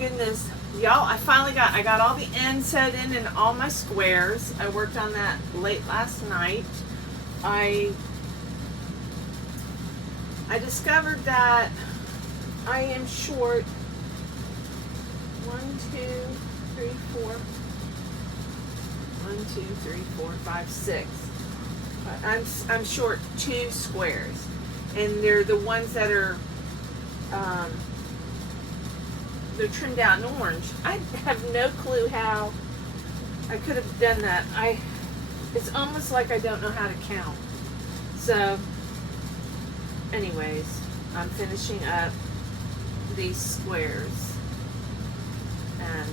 goodness. Y'all, I got all the ends sewed in all my squares. I worked on that late last night. I discovered that I am short 1, 2, 3, 4. 1, 2, 3, 4, 5, 6. I'm short 2 squares, and they're the ones that are they're trimmed out in orange. I have no clue how I could have done that. It's almost like I don't know how to count. So anyways, I'm finishing up these squares, and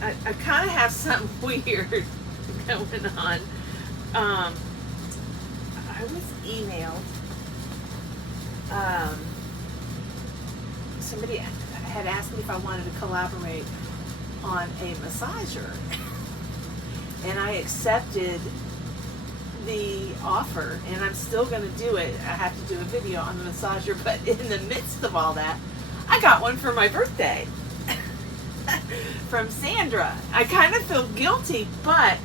I kind of have something weird going on. I was emailed. Somebody had asked me if I wanted to collaborate on a massager, and I accepted the offer, and I'm still going to do it. I have to do a video on the massager, but in the midst of all that, I got one for my birthday from Sandra. I kind of feel guilty, but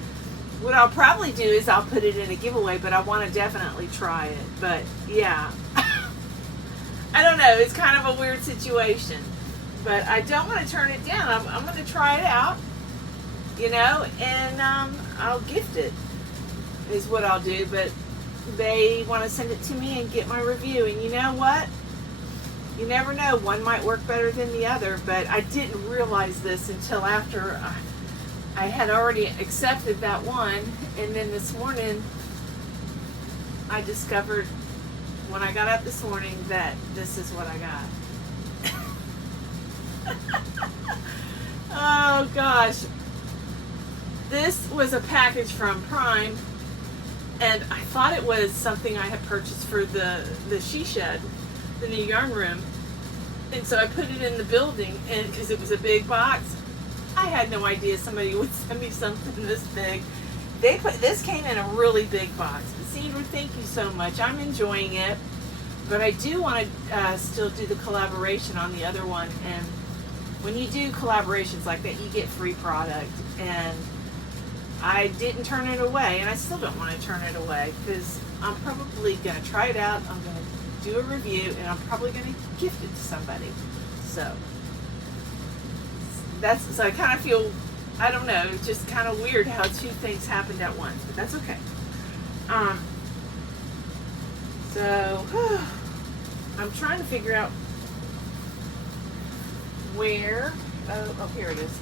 what I'll probably do is I'll put it in a giveaway, but I want to definitely try it. But yeah, I don't know. It's kind of a weird situation, but I don't want to turn it down. I'm going to try it out, you know, and I'll gift it is what I'll do. But they want to send it to me and get my review, and you know what? You never know. One might work better than the other, but I didn't realize this until after I had already accepted that one, and then this morning I discovered when I got up this morning that this is what I got. Oh gosh. This was a package from Prime, and I thought it was something I had purchased for the she shed, the new yarn room. And so I put it in the building, and because it was a big box, I had no idea somebody would send me something this big. This came in a really big box. Sandra, thank you so much. I'm enjoying it, but I do want to still do the collaboration on the other one. And when you do collaborations like that, you get free product, and I didn't turn it away, and I still don't want to turn it away because I'm probably going to try it out. I'm going to do a review, and I'm probably going to gift it to somebody. So so I kind of feel, I don't know, it's just kind of weird how 2 things happened at once, but that's okay. So I'm trying to figure out where, oh here it is.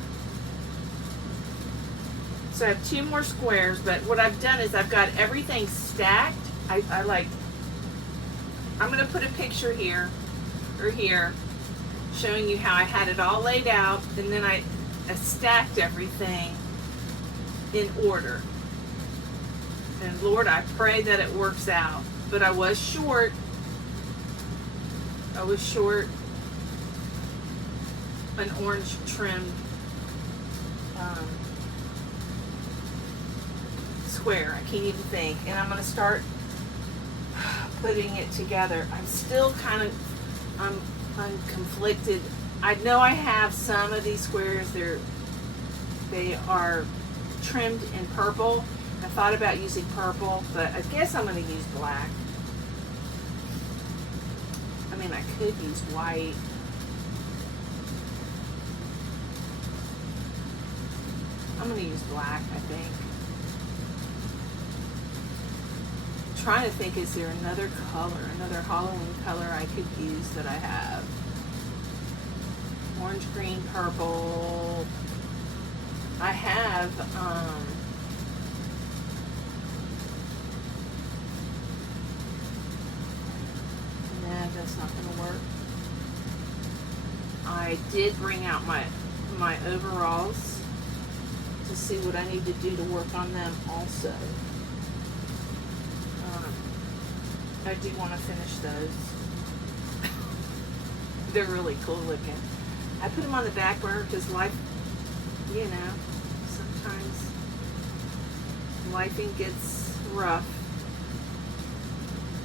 So I have 2 more squares, but what I've done is I've got everything stacked. I'm going to put a picture here or here showing you how I had it all laid out, and then I stacked everything in order. And Lord, I pray that it works out. But I was short. An orange trimmed square. I can't even think. And I'm going to start putting it together. I'm still kind of, I'm conflicted. I know I have some of these squares. They are trimmed in purple. I thought about using purple, but I guess I'm going to use black. I mean, I could use white. I'm going to use black, I think. I'm trying to think, is there another color, another Halloween color I could use that I have? Orange, green, purple. I have, nah, that's not going to work. I did bring out my overalls to see what I need to do to work on them also. I do want to finish those. They're really cool looking. I put them on the back burner because life, you know, sometimes lifing gets rough.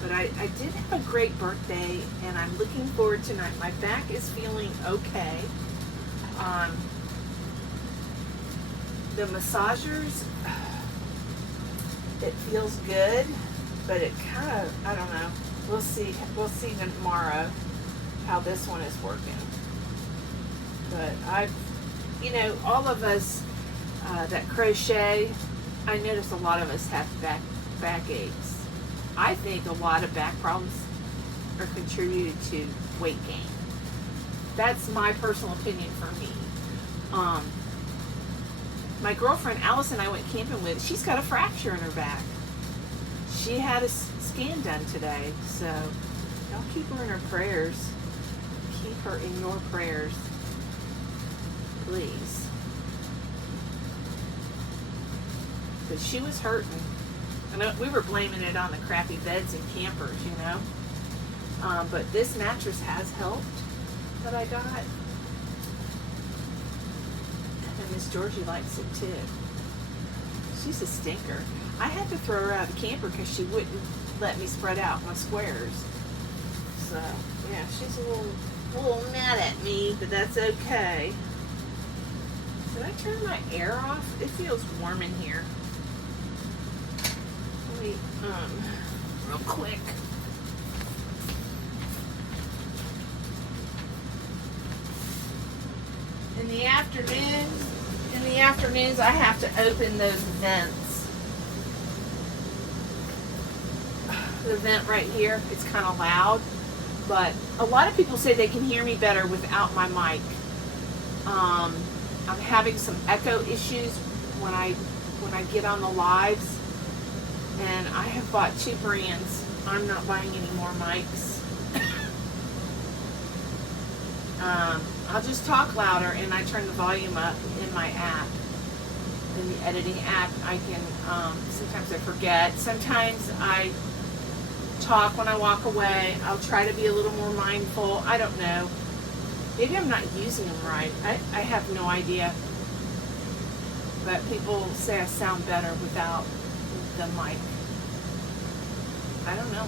But I did have a great birthday, and I'm looking forward tonight. My back is feeling okay. The massagers, it feels good, but it kind of, I don't know. We'll see tomorrow how this one is working. But all of us that crochet, I notice a lot of us have back aches. I think a lot of back problems are contributed to weight gain. That's my personal opinion for me. My girlfriend Allison I went camping with, she's got a fracture in her back. She had a scan done today, so y'all keep her in her prayers. Keep her in your prayers, please. Because she was hurting. I know we were blaming it on the crappy beds and campers, but this mattress has helped that I got. And Miss Georgie likes it too. She's a stinker. I had to throw her out of the camper because she wouldn't let me spread out my squares. So, yeah, she's a little mad at me, but that's okay. Did I turn my air off? It feels warm in here. Let me, real quick. In the afternoons, I have to open those vents. The vent right here, it's kind of loud, but a lot of people say they can hear me better without my mic. I'm having some echo issues when I get on the lives, and I have bought 2 brands. I'm not buying any more mics. I'll just talk louder, and I turn the volume up in my app. In the editing app, I can, sometimes I forget. Sometimes I talk when I walk away. I'll try to be a little more mindful. I don't know. Maybe I'm not using them right. I have no idea. But people say I sound better without the mic. I don't know.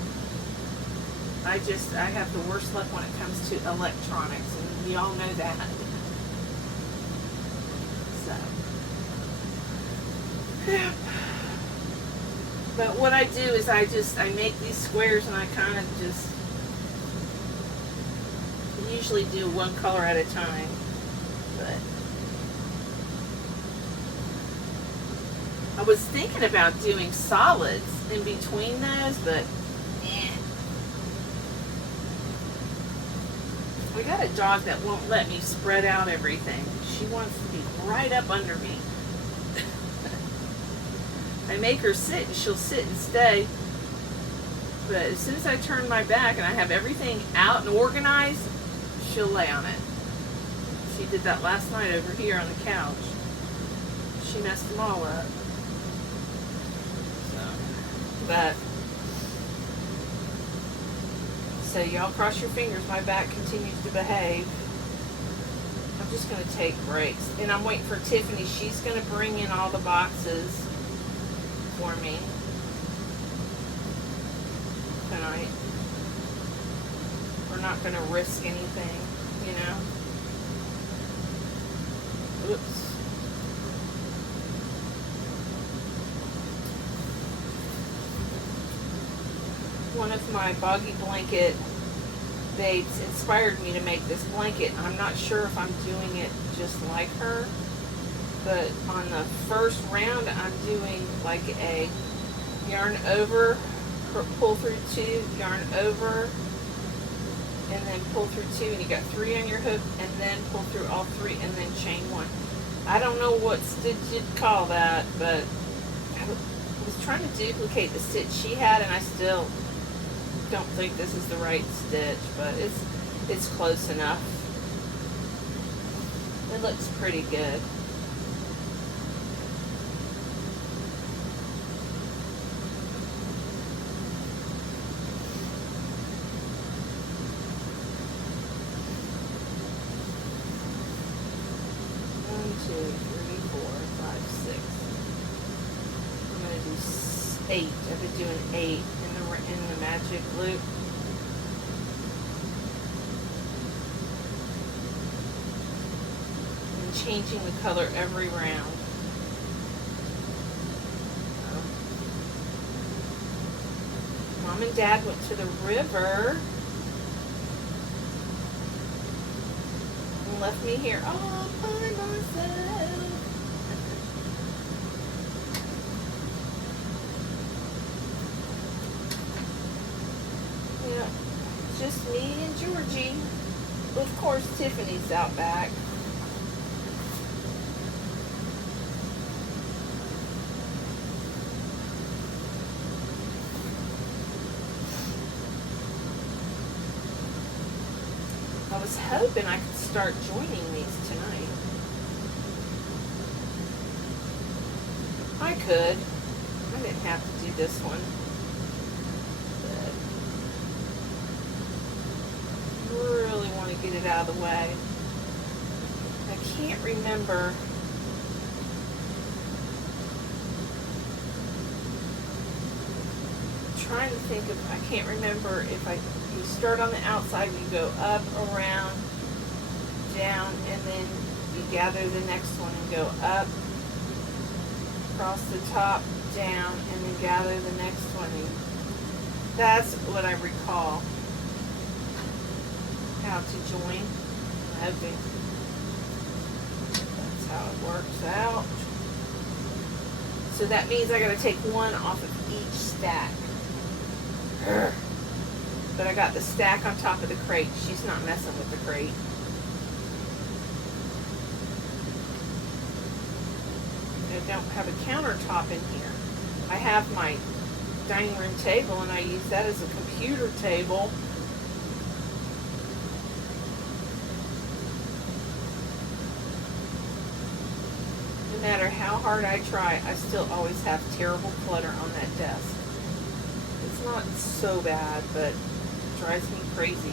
I have the worst luck when it comes to electronics, and you all know that. So. But what I do is I make these squares, and I kind of just usually do one color at a time. But I was thinking about doing solids in between those, but I got a dog that won't let me spread out everything. She wants to be right up under me. I make her sit, and she'll sit and stay. But as soon as I turn my back and I have everything out and organized, she'll lay on it. She did that last night over here on the couch. She messed them all up. So y'all cross your fingers my back continues to behave. I'm just going to take breaks. And I'm waiting for Tiffany. She's going to bring in all the boxes for me tonight. We're not going to risk anything, Oops. One of my Boggy Blanket Babes inspired me to make this blanket. I'm not sure if I'm doing it just like her, but on the first round I'm doing like a yarn over, pull through 2, yarn over, and then pull through 2, and you got 3 on your hook, and then pull through all 3, and then chain 1. I don't know what stitch you'd call that, but I was trying to duplicate the stitch she had, and I still don't think this is the right stitch, but it's close enough. It looks pretty good. in the magic loop. And changing the color every round. Mom and Dad went to the river and left me here all by myself. Yeah, just me and Georgie. Of course, Tiffany's out back. I was hoping I could start joining these tonight. I could. I didn't have to do this one. But I really want to get it out of the way. I can't remember. I'm trying to think of, I can't remember if you start on the outside, you go up, around, down, and then you gather the next one and go up, across the top, down, and then gather the next one. That's what I recall how to join. I'm hoping that's how it works out. So that means I gotta take one off of each stack. But I got the stack on top of the crate. She's not messing with the crate. I don't have a countertop in here. I have my dining room table and I use that as a computer table. No matter how hard I try, I still always have terrible clutter on that desk. It's not so bad, but it drives me crazy,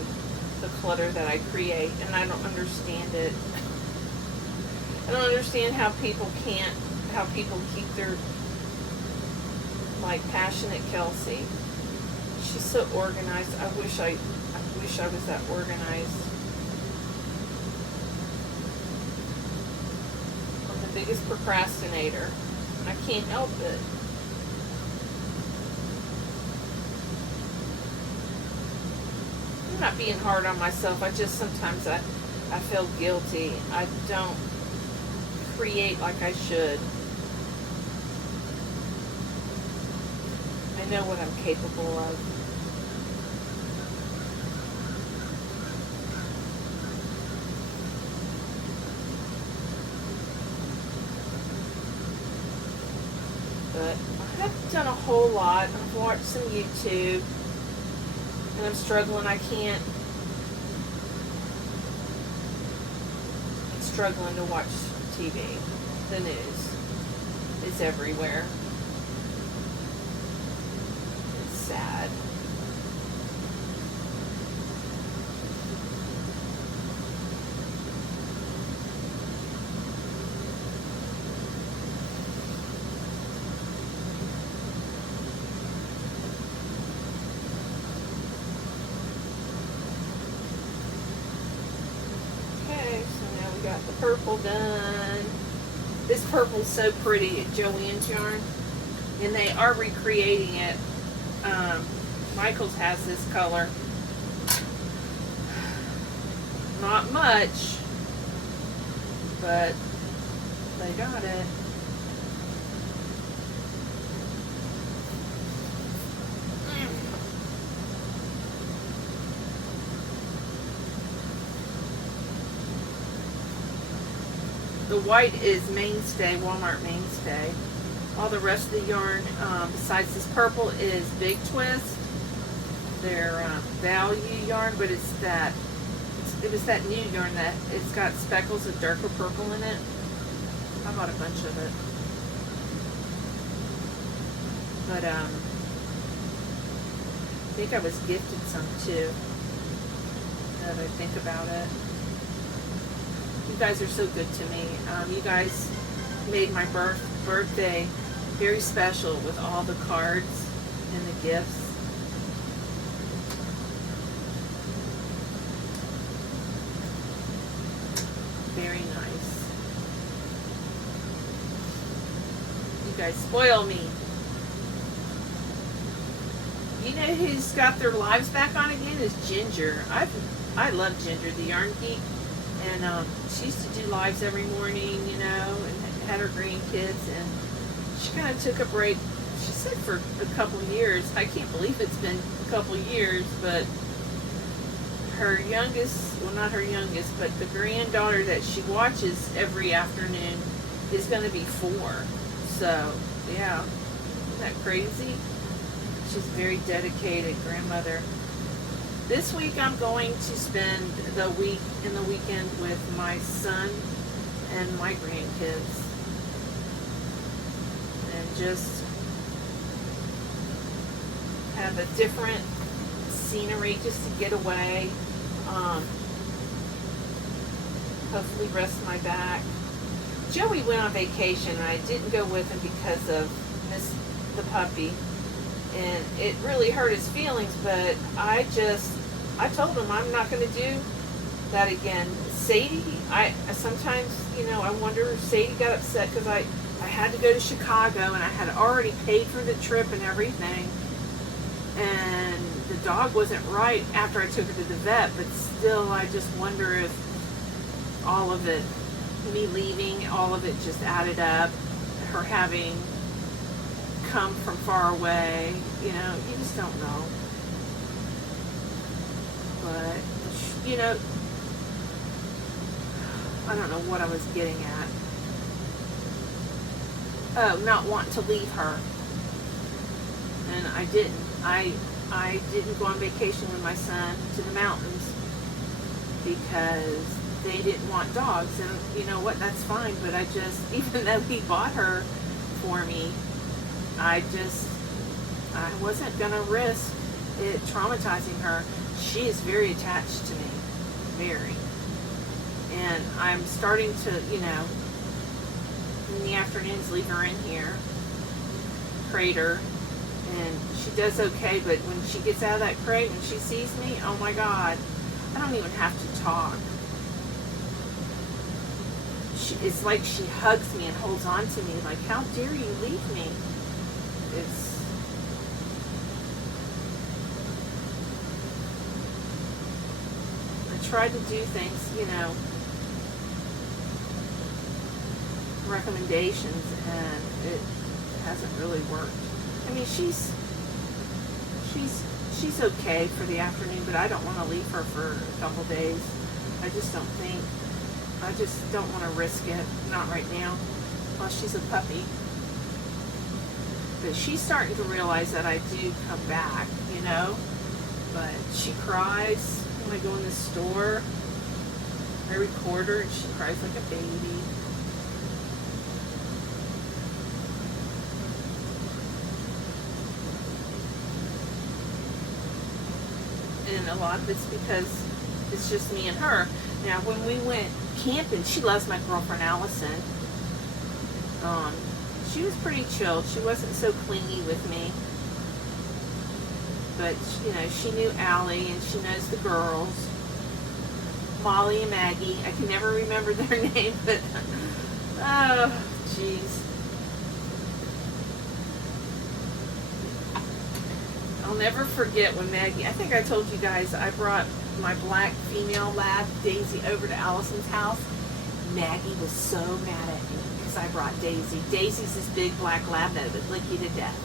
the clutter that I create, and I don't understand it. I don't understand how people keep their, like Passionate Kelsey. She's so organized. I wish I was that organized. I'm the biggest procrastinator. I can't help it. I'm not being hard on myself. I just sometimes I feel guilty. I don't create like I should. I know what I'm capable of. But I haven't done a whole lot. I've watched some YouTube. And I'm struggling. I'm struggling to watch TV. The news is everywhere. It's sad. Purple done. This purple's so pretty at Joann's yarn, and they are recreating it. Michael's has this color. Not much, but they got it. The white is mainstay, Walmart mainstay. All the rest of the yarn, besides this purple, is Big Twist. Their value yarn, but it was that new yarn that it's got speckles of darker purple in it. I bought a bunch of it. But I think I was gifted some too. Now that I think about it. You guys are so good to me. You guys made my birthday very special with all the cards and the gifts. guys spoil me. You know who's got their lives back on again is Ginger. I love Ginger, the yarn geek, and she used to do lives every morning, you know, and had her grandkids, and she kind of took a break. She said for a couple of years. I can't believe it's been a couple of years, but her youngest, well, not her youngest, but the granddaughter that she watches every afternoon is going to be 4. So, yeah, isn't that crazy? She's a very dedicated grandmother. This week I'm going to spend the weekend with my son and my grandkids. And just have a different scenery just to get away. Hopefully rest my back. Joey went on vacation and I didn't go with him because of the puppy. And it really hurt his feelings, but I told him I'm not going to do that again. Sadie, I sometimes, you know, I wonder if Sadie got upset because I had to go to Chicago and I had already paid for the trip and everything. And the dog wasn't right after I took her to the vet, but still I just wonder if all of it, me leaving, all of it just added up. Her having come from far away, you know, you just don't know. But, you know, I don't know what I was getting at. Oh, not want to leave her. And I didn't. I didn't go on vacation with my son to the mountains because they didn't want dogs. And you know what, that's fine, but I just, even though he bought her for me, I wasn't going to risk it traumatizing her. She is very attached to me. Very. And I'm starting to, you know, in the afternoons leave her in here, crate her, and she does okay, but when she gets out of that crate and she sees me, oh my God, I don't even have to talk. It's like she hugs me and holds on to me like, how dare you leave me? I tried to do things, you know, recommendations, and it hasn't really worked. I mean, she's okay for the afternoon, but I don't want to leave her for a couple days. I just don't want to risk it. Not right now. Well, she's a puppy. But she's starting to realize that I do come back, you know. But she cries when I go in the store. I record her and she cries like a baby. And a lot of it's because it's just me and her. Now, when we went camping, she loves my girlfriend Allison. She was pretty chilled. She wasn't so clingy with me. But, you know, she knew Allie and she knows the girls. Molly and Maggie. I can never remember their name, but, oh, jeez. I'll never forget when Maggie, I think I told you guys, I brought my black female lab, Daisy, over to Allison's house. Maggie was so mad at me because I brought Daisy. Daisy's this big black lab that would lick you to death.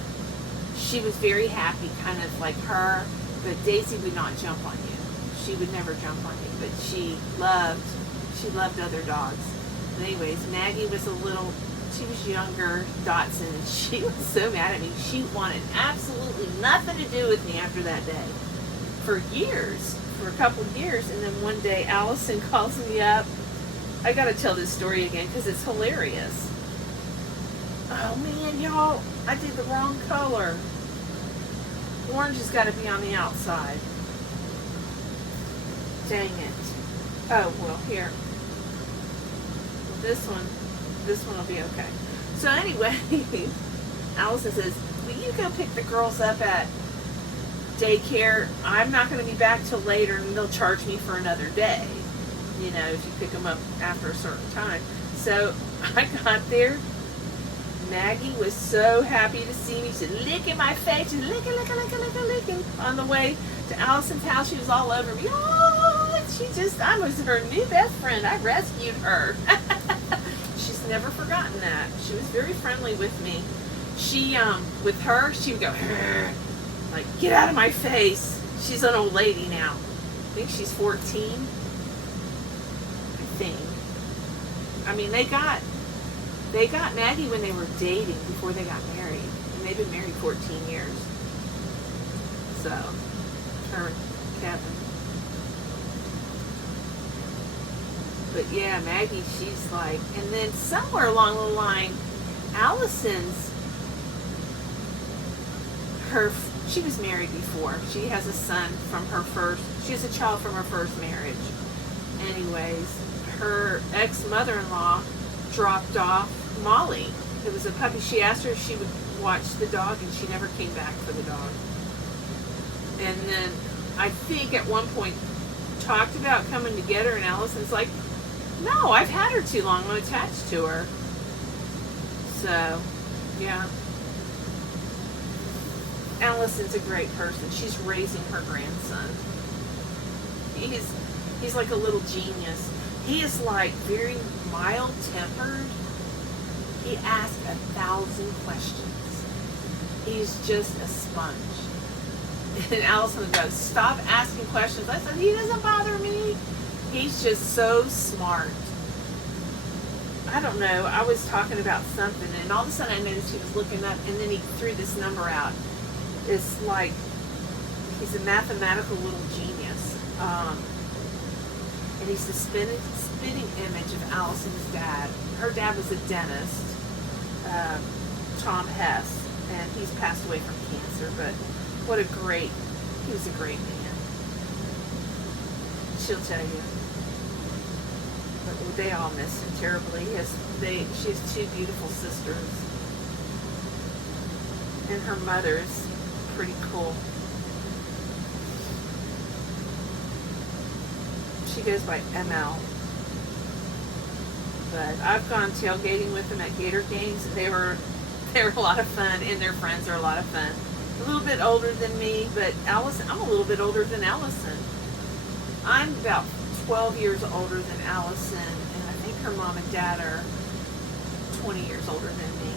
She was very happy, kind of like her, but Daisy would not jump on you. She would never jump on you, but she loved other dogs. But anyways, Maggie was she was younger, Dotson, and she was so mad at me. She wanted absolutely nothing to do with me after that day. For years, for a couple of years, and then one day Allison calls me up. I gotta tell this story again because it's hilarious. Oh man, y'all, I did the wrong color. Orange has got to be on the outside. Dang it. Oh, well, here. This one will be okay. So anyway, Allison says, will you go pick the girls up at daycare? I'm not going to be back till later and they'll charge me for another day, you know, if you pick them up after a certain time. So I got there. Maggie was so happy to see me. She said, lick in my face. She's licking. On the way to Allison's house, she was all over me. Oh, I was her new best friend. I rescued her. She's never forgotten that. She was very friendly with me. She, with her, she would go, like, get out of my face. She's an old lady now. I think she's 14. I think. I mean, they got Maggie when they were dating before they got married. And they've been married 14 years. So, her and Kevin. But yeah, Maggie, she's like, and then somewhere along the line, Allison's, she was married before. She has a son from she has a child from her first marriage. Anyways, her ex-mother-in-law dropped off Molly. It was a puppy. She asked her if she would watch the dog, and she never came back for the dog. And then I think at one point talked about coming to get her, and Allison's like, no, I've had her too long. I'm attached to her. So, yeah. Allison's a great person. She's raising her grandson. He's like a little genius. He is like very mild-tempered. He asks 1,000 questions. He's just a sponge. And Allison goes, stop asking questions. I said, he doesn't bother me. He's just so smart. I don't know. I was talking about something, and all of a sudden I noticed he was looking up, and then he threw this number out. It's like he's a mathematical little genius. And he's the spitting image of Allison's dad. Her dad was a dentist, Tom Hess, and he's passed away from cancer, but he was a great man. She'll tell you. But they all miss him terribly. She has 2 beautiful sisters. And her mother's pretty cool. She goes by ML. But I've gone tailgating with them at Gator games. They were a lot of fun, and their friends are a lot of fun. A little bit older than me, but I'm a little bit older than Allison. I'm about 12 years older than Allison, and I think her mom and dad are 20 years older than me.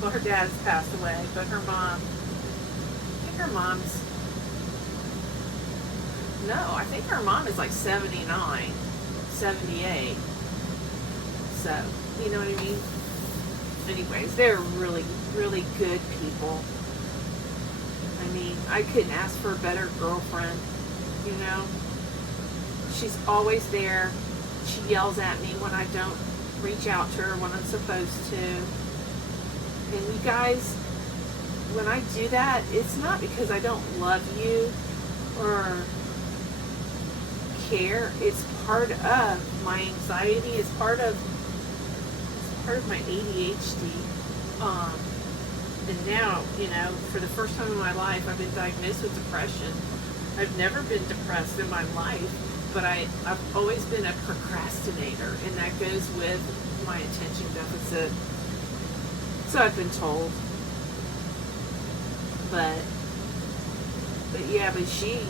Well, her dad's passed away, but her mom, I think her mom is like 79, 78. So, you know what I mean? Anyways, they're really, really good people. I mean, I couldn't ask for a better girlfriend, you know? She's always there. She yells at me when I don't reach out to her when I'm supposed to. And you guys, when I do that, it's not because I don't love you or care. It's part of my anxiety. It's part of my ADHD. And now, you know, for the first time in my life, I've been diagnosed with depression. I've never been depressed in my life, but I've always been a procrastinator, and that goes with my attention deficit. So I've been told. But she,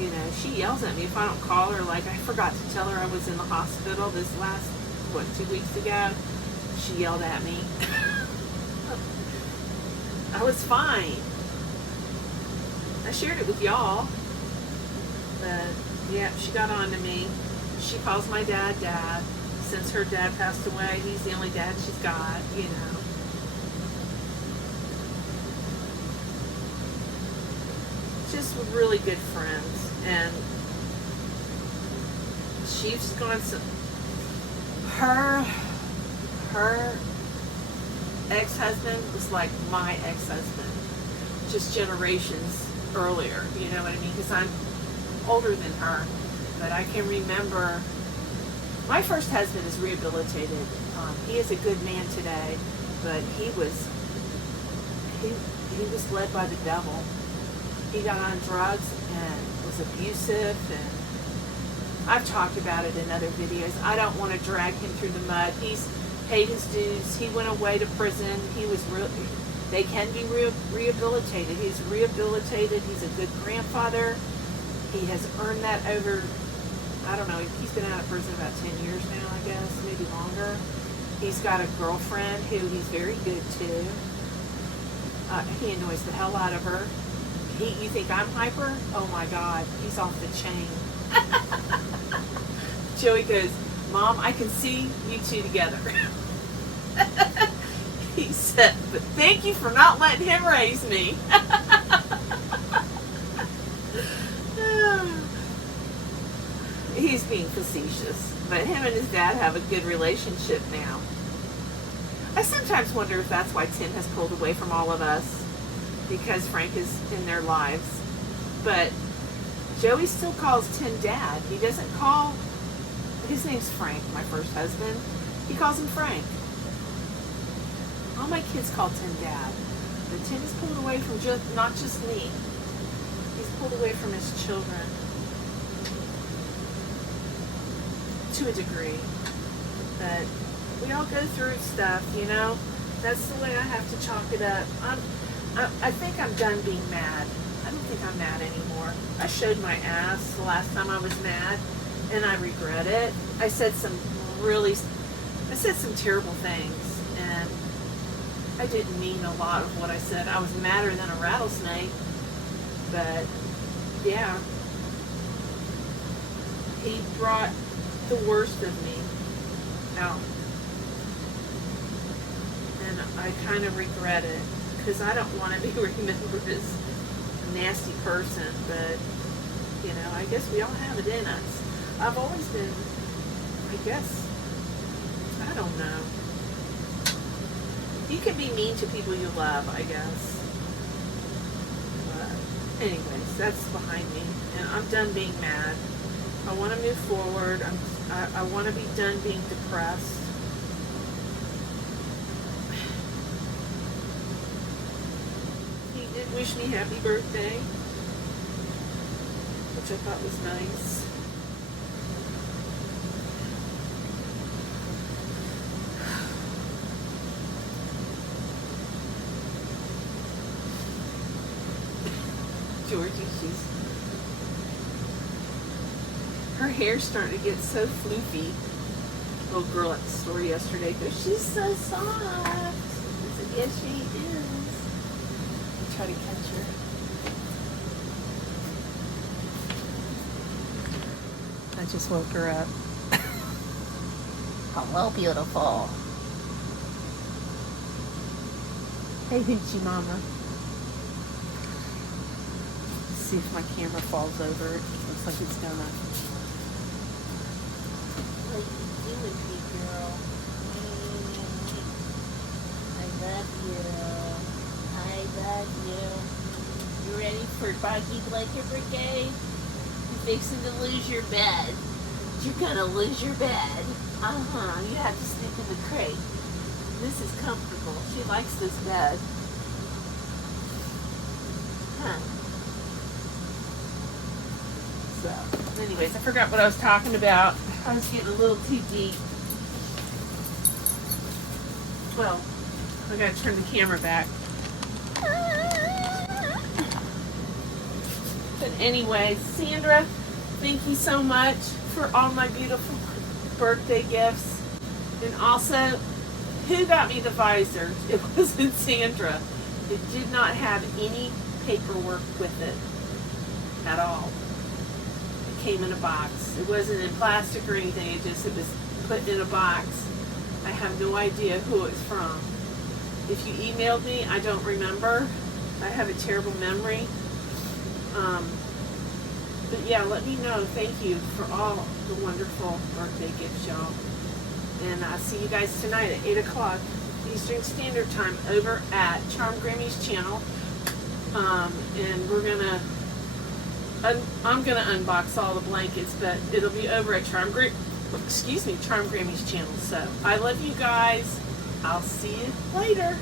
you know, she yells at me if I don't call her. Like, I forgot to tell her I was in the hospital this last, 2 weeks ago. She yelled at me. I was fine. I shared it with y'all. But, yeah, she got on to me. She calls my dad Dad. Since her dad passed away, he's the only dad she's got, you know. Just really good friends. And she's gone some... Her ex-husband was like my ex-husband. Just generations earlier, you know what I mean? Because I'm older than her. But I can remember... My first husband is rehabilitated. He is a good man today, but he was led by the devil. He got on drugs and was abusive, and I've talked about it in other videos. I don't want to drag him through the mud. paid his dues. He went away to prison. He was they can be rehabilitated. He's rehabilitated. He's a good grandfather. He has earned that over, I don't know, he's been out of prison about 10 years now, I guess, maybe longer. He's got a girlfriend who he's very good to. He annoys the hell out of her. You think I'm hyper? Oh my God, he's off the chain. Joey goes, Mom, I can see you two together. He said, but thank you for not letting him raise me. He's being facetious, but him and his dad have a good relationship now. I sometimes wonder if that's why Tim has pulled away from all of us, because Frank is in their lives. But Joey still calls Tim Dad. He doesn't call, his name's Frank, my first husband. He calls him Frank. All my kids call Tim Dad. But Tim is pulled away from not just me. He's pulled away from his children. To a degree. But we all go through stuff, you know. That's the way I have to chalk it up. I think I'm done being mad. I don't think I'm mad anymore. I showed my ass the last time I was mad, and I regret it. I said some terrible things, and I didn't mean a lot of what I said. I was madder than a rattlesnake, but yeah. He brought the worst of me out. And I kind of regret it, because I don't want to be remembered as a nasty person, but, you know, I guess we all have it in us. I've always been, I guess, I don't know. You can be mean to people you love, I guess. But anyways, that's behind me, and I'm done being mad. I want to move forward. I want to be done being depressed. He did wish me happy birthday, which I thought was nice. Georgie, her hair's starting to get so floofy. Little girl at the store yesterday goes, she's so soft. I said, yes, she is. I try to catch her. I just woke her up. Hello, beautiful. Hey, Hoochie Mama. Let's see if my camera falls over. It looks like it's gonna. What are you doing, big girl? I love you. I love you. You ready for Boggy Blanket Brigade? You're fixing to lose your bed. You're gonna lose your bed. You have to sleep in the crate. This is comfortable. She likes this bed. So, anyways, I forgot what I was talking about. I was getting a little too deep. Well, I gotta turn the camera back. But anyways, Sandra, thank you so much for all my beautiful birthday gifts. And also, who got me the visor? It wasn't Sandra. It did not have any paperwork with it at all. It came in a box. It wasn't in plastic or anything. It was put in a box. I have no idea who it's from. If you emailed me, I don't remember. I have a terrible memory. But yeah, let me know. Thank you for all the wonderful birthday gifts, y'all. And I'll see you guys tonight at 8 o'clock Eastern Standard Time over at Charm Grammy's channel. And we're gonna, I'm gonna unbox all the blankets, but it'll be over at Charm Grammy's channel. So I love you guys. I'll see you later.